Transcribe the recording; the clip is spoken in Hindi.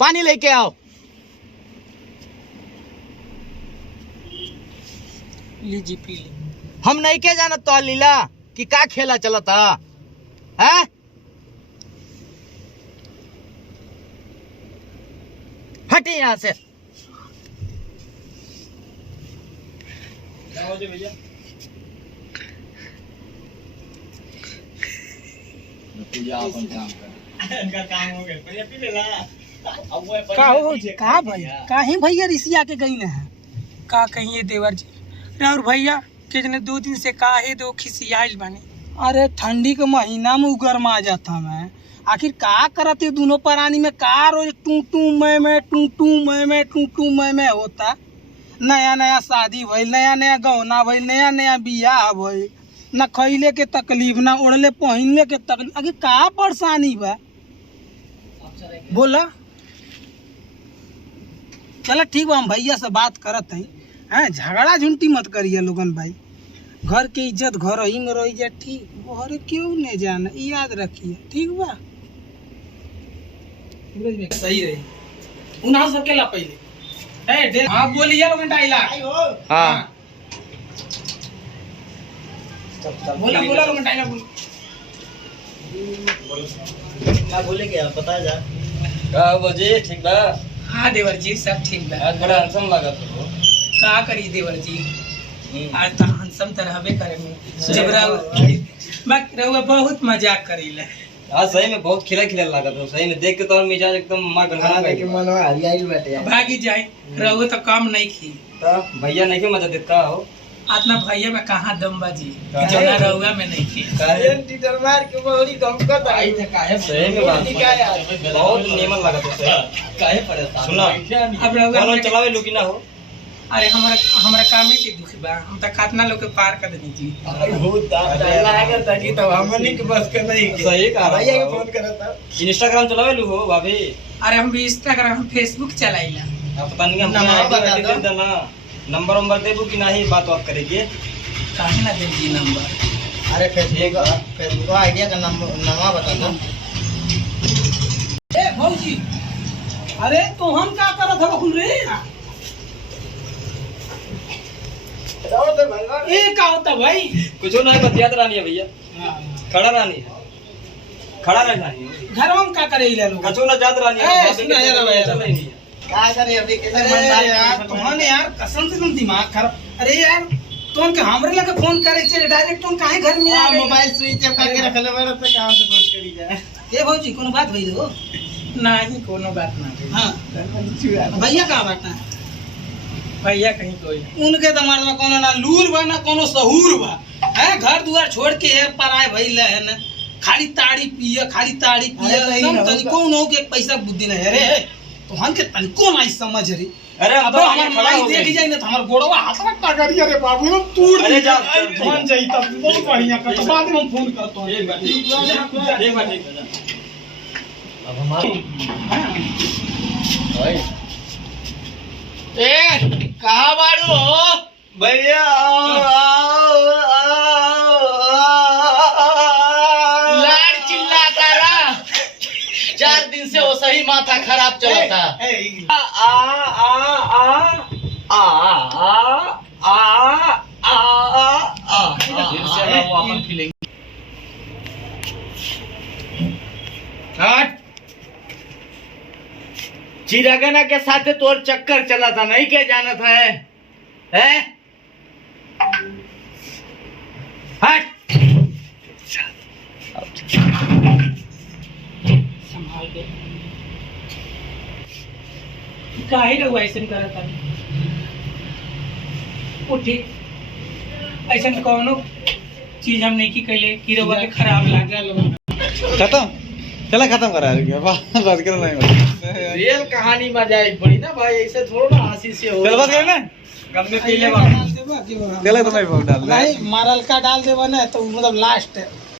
पानी लेके आओ। लीजिए पी ली। हम नहीं के जानत तो लीला कि का खेला चलता है। हटे यहाँ से। भैया का हो जी का भैया काहे भैया ऋषि आके गई ना है का कहिए देवर जी और भैया कितने 2 दिन से काहे दो खिसियाइल बने। अरे ठंडी के महीना में उगरमा जाता मैं आखिर का करते दोनों प्राणी में का रोज टू टू मैं टू टू मैं टू टू मैं होता। नया नया शादी भइल नया नया गहना भइल नया नया बियाह भइल न खइले के तकलीफ ना ओढ़ले पहनले के तकलीफ आखिर का परेशानी बा बोला। चलो ठीक बा हम भैया से बात करत है हैं झगड़ा झुंटी मत करिए लोगन भाई। घर के इज्जत घर ही में रही जा ठीक घर क्यों नहीं जाना याद रखिए ठीक बा। सही रही उन्हा सकेला पहले हाँ बोलिए लोगन डायलॉग। हाँ बोला बोला लोगन डायलॉग क्या बोले क्या पता जा का बजे ठीक बा। हाँ देवर जी सब ठीक बा। आज बड़ा हंसम लगा तो का करी देवर जी आज तो हंसम तो रहबे करे जब रहुआ बहुत मजाक करीला। आज सही में बहुत खिला खिला लगा तो सही में देख के तो मिजाज एकदम मां गनगना के मनवा हरियाई बैठे भागी जाए रहुआ तो कम नहीं खी तो भैया नहीं के मजा देता हो आतना भैया में कहाँ दम बाजी जना रहुआ में नहीं खी काहे टीचर मार के बड़ी दम का आई था काहे सही में बात बहुत नीमन लगा तो सही काहे परेशान सुना अब रहुआ कौन चलावे लोगी ना हो। अरे हमरा काम में के दुख बा हम त कितना लोग के पार कर देनी जी बहुत लागे ताकि तो हमनी के बस के नहीं सही कहा भैया के फोन करता इंस्टाग्राम चलावे लो हो भाभी। अरे हम भी इंस्टाग्राम फेसबुक चलाइला अब पता नहीं हम नंबर दे देना नंबर देबो कि नहीं बात करेगी काहे ना दे जी नंबर। अरे फेसबुक आईडिया का नंबर बता दो। ए भौजी अरे तो हम क्या करत हो रे ए का होता भाई कुछ नहीं बतियात रानी है भैया खड़ा रानी है खड़ा रहना है घर में का करे ले लोग कछु ना जात रानी है सुना यार भैया चल नहीं क्या करे अभी कैसे अरे यार तुमने यार कसम से तुम दिमाग खराब। अरे यार तुम के हमरे लगे फोन करे छे डायरेक्ट तुम काहे घर में आ मोबाइल स्विच ऑफ करके रख ले बड़ा से कहां से फोन करी जाए। ए भौजी कोनो बात भई हो नहीं कोनो बात ना। हां भैया का बात है भैया कहीं कोई उनके दमाग में कोनो ना लूर बा ना कोनो सहूर बा है घर दुआर छोड़ के है पराए भइल है ना खाली ताड़ी पिए एकदम तनिको न के पैसा बुद्धि नहीं रे तो हम के तनिको नहीं समझ रे। अरे अब हमर माई देख जाई ना तो हमर गोड़वा हाथ में टगरिया रे बाबू हम टूट अरे जा फोन जाई तब बहुत बढ़िया कर तो बाद में हम फोन करतो हूं एक बार ठीक है अब हमारा ओए ए कहां बाड़ू हो भैया लाड चिल्ला करा 4 दिन से वो सही माथा खराब चला था। आ आ आ आ आ आ आ फिर से हम अपन फीलिंग हट चिरागना के साथ तोर चक्कर चला था नहीं क्या जाना था है हट संभाल के काहे लोग ऐसे करत है उठी ऐसा कोनो चीज हम नहीं की कहले कि रउआ के खराब लागे खत्म चला खत्म करा गया बस कर नहीं रियल कहानी में जाए बड़ी ना भाई ऐसे थोड़ा ना हंसी से हो चल बस कर ना गम में पीले डाल देबा कि चला तो मैं डाल नहीं मारल का डाल देबा ना तो मतलब लास्ट